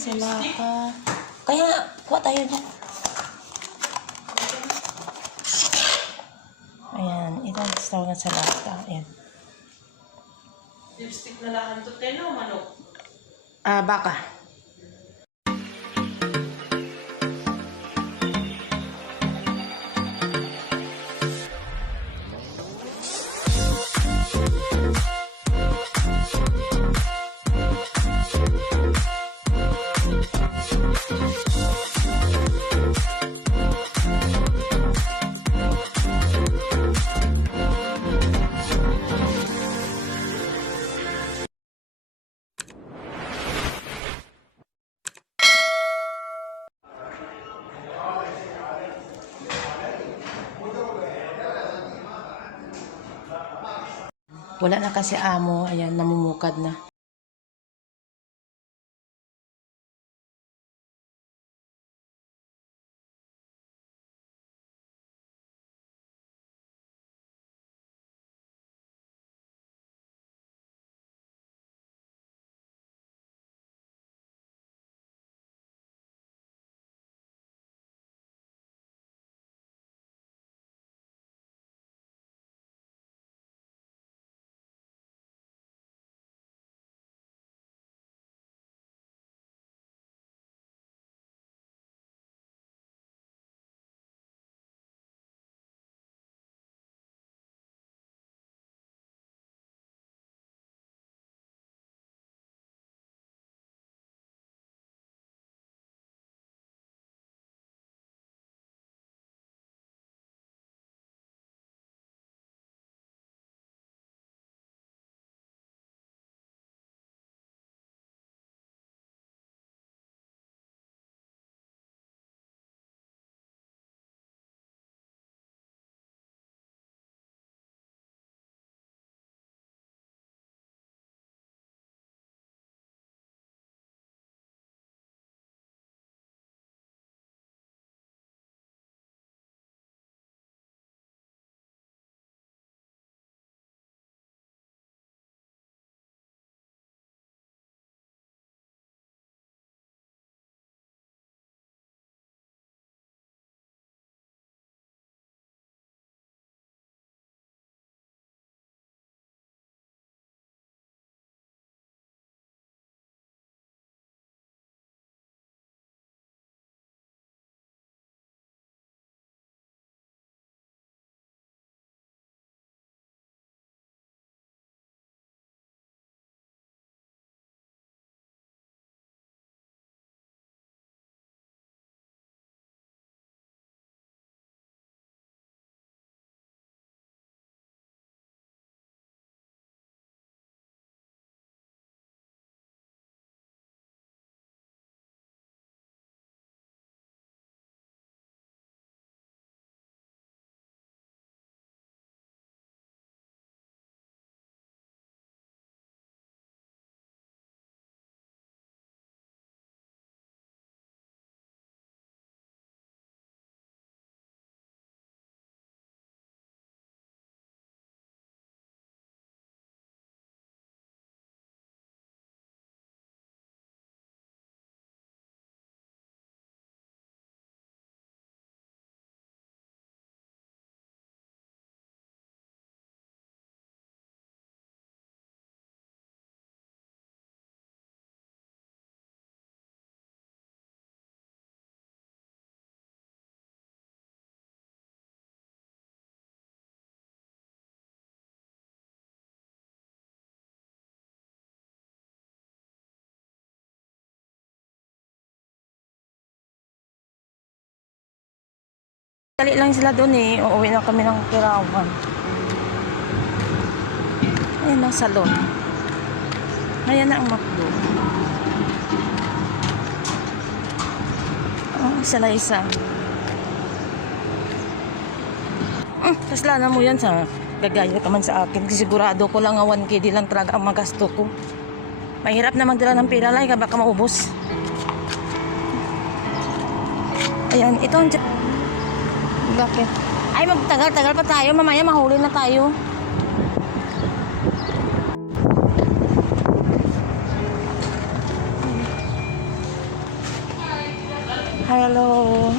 sila ka. Kaya, kuha tayo dyan. Ayan, itong tawag sa lata. Ayan. Lipstick na lahat to, teno, manok? Baka. Wala na kasi amo. Ayan, namumukad na. Dali lang sila doon eh. Uuwi na kami ng Pirawan. Ayan ang salon. Ayan na ang McDo. Oh, isa. Kasalanan mo yan sa gagaya ka man sa akin. Kasi sigurado ko lang nga 1K di lang talaga ang magasto ko. Mahirap na magdala ng pera lang. Baka maubos. Ayan, ito ang... Bakit? Ay, magtagal-tagal pa tayo. Mamaya mahuli na tayo. Hello.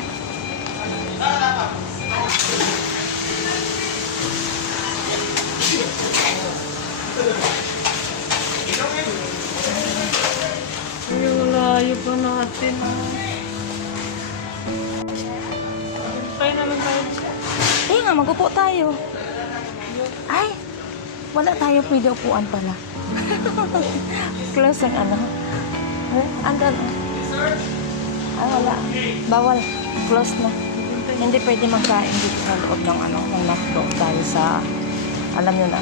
Ay, layo pa natin. Tayo na lang tayo. Nga, mag-upo tayo. Ay, wala tayo pwede upuan pala. Close ang ano. Andun. Ay, wala. Bawal. Close na. Hindi pwede magkain dito sa loob ng ano, ng McDo dahil sa, alam nyo na.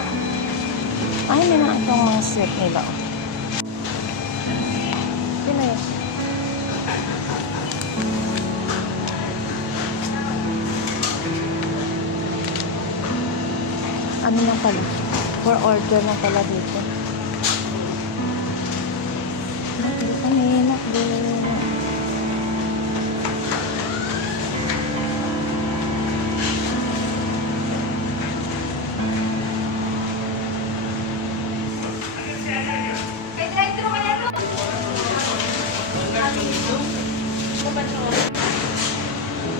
Ay, may na itong mga set nila. Oh. Yun na yun. Ano lang pala? For order lang pala dito. Nakdo kami, nakdo.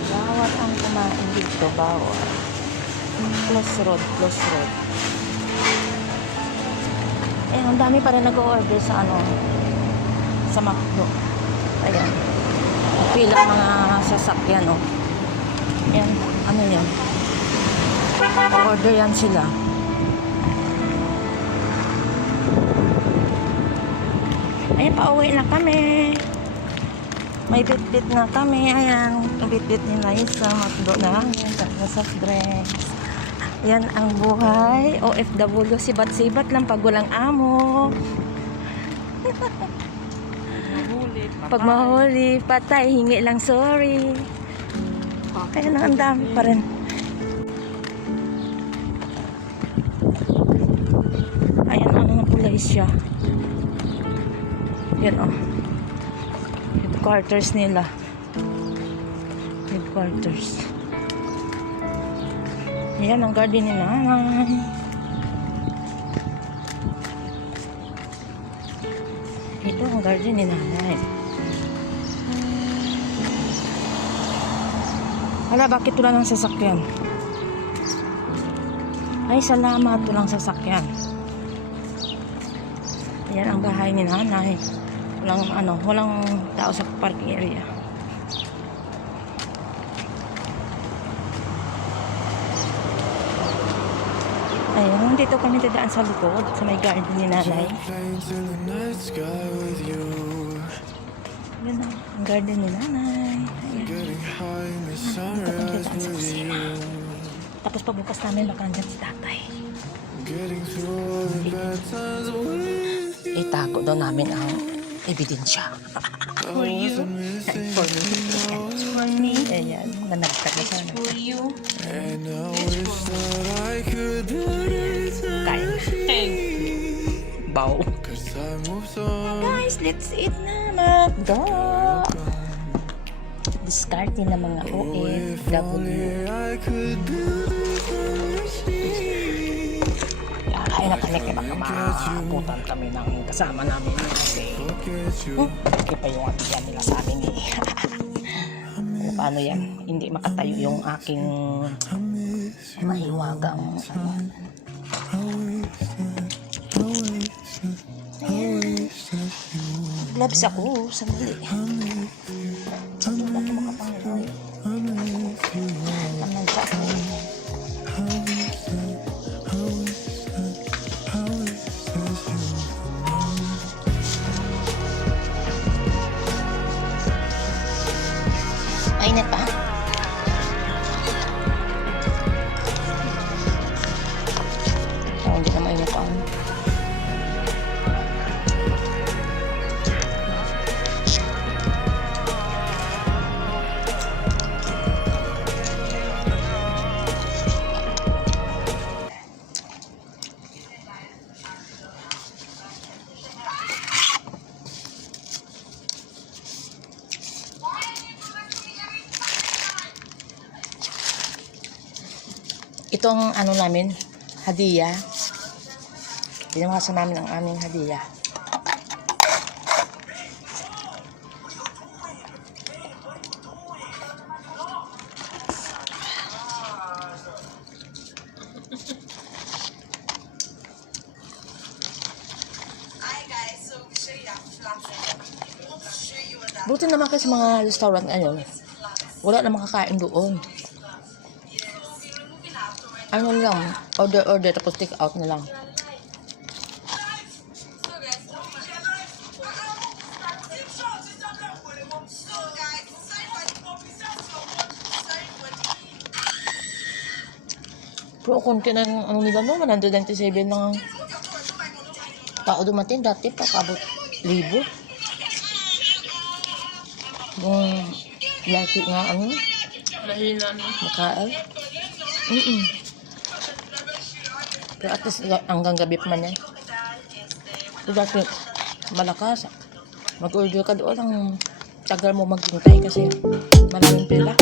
Bawat ang kumain dito, bawat. Close road, close road. Eh, ang dami pa rin nag-order sa ano, sa McDo. Ayan. Pila mga sasakyan, oh. Yan, ano yan? Order yan sila. Ayan, pauwi na kami. May bit-bit na kami. Ayan, bit-bit nila isa. McDo na. Ayan, soft drinks. Yan ang buhay. OFW, sibat-sibat lang pag walang amo. Pag mahuli, patay, hingi lang sorry. Kaya ang dami pa rin. Ayan, ano na pula siya. Yan, oh. Headquarters nila. Headquarters. Yan ang garden ni nanay. Ito ang garden ni nanay. Hala, bakit wala ng sasakyan? Ay, salamat, walang sasakyan. Yan ang bahay ni nanay. Walang tao sa parking area. Ayun, dito kami dadaan sa likod, sa may garden ni nanay. Yan ang garden ni nanay. Ayan. Dito kami dadaan sa kusina. Tapos pagbukas namin, baka nandyan si tatay. Itago daw namin ang ebidensya. For you. For me. For me. Ayan, nanagtaga siya. For you. Kain. Thank Bow. Guys, let's eat na McDo. Discarte na mga OFW. Kakain na kami kaya baka maabutan kami ng kasama namin kasi okay pa yung atiyan nila sa amin eh. Kung paano yan, hindi makatayo yung aking mahiwagang gloves ako, sandali. Hindi ako makapangalaw. Ang nandiyan ako. Mainit pa. Oh, hindi na mainit pa. Itong ano namin, hadiah. Pinamasa namin ang aming hadiah. Buti naman kasi mga restaurant ngayon, wala na makakain doon. Ano lang, order tapos take out na lang. Pero konti na yung ano nila no, 197 ng tao dumating. Dati pakabot 1,000. Yung laki nga ano, Lahina na. makaal. Pero at least hanggang gabi pa man yan. So dati malakas. Mag-order ka doon ang tagal mo maghintay kasi maraming pila.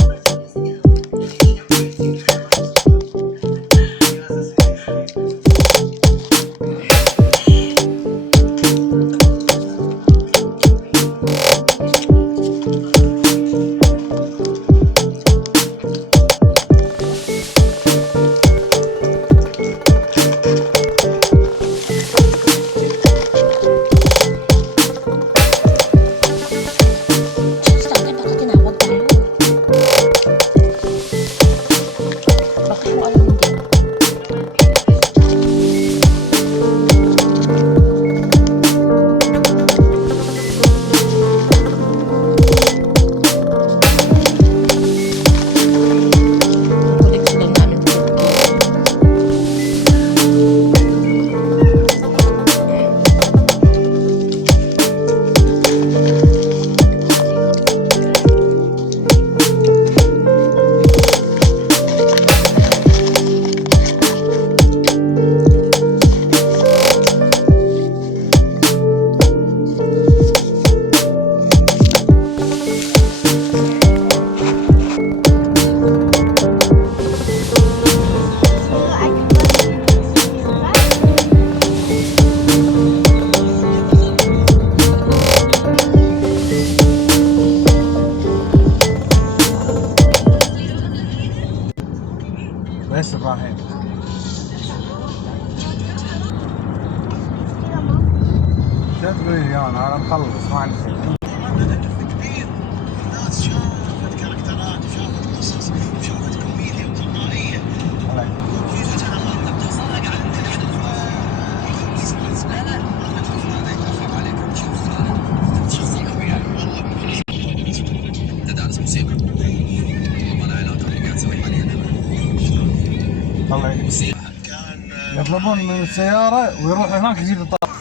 Sa akin nakatinawag tayo. Baka yung alam mo din. Koleksyon namin dito. بس ابراهيم شو تقول لي انا مخلص ما عندي شيء الله يطلبون من السيارة ويروح هناك يجيب الطاقة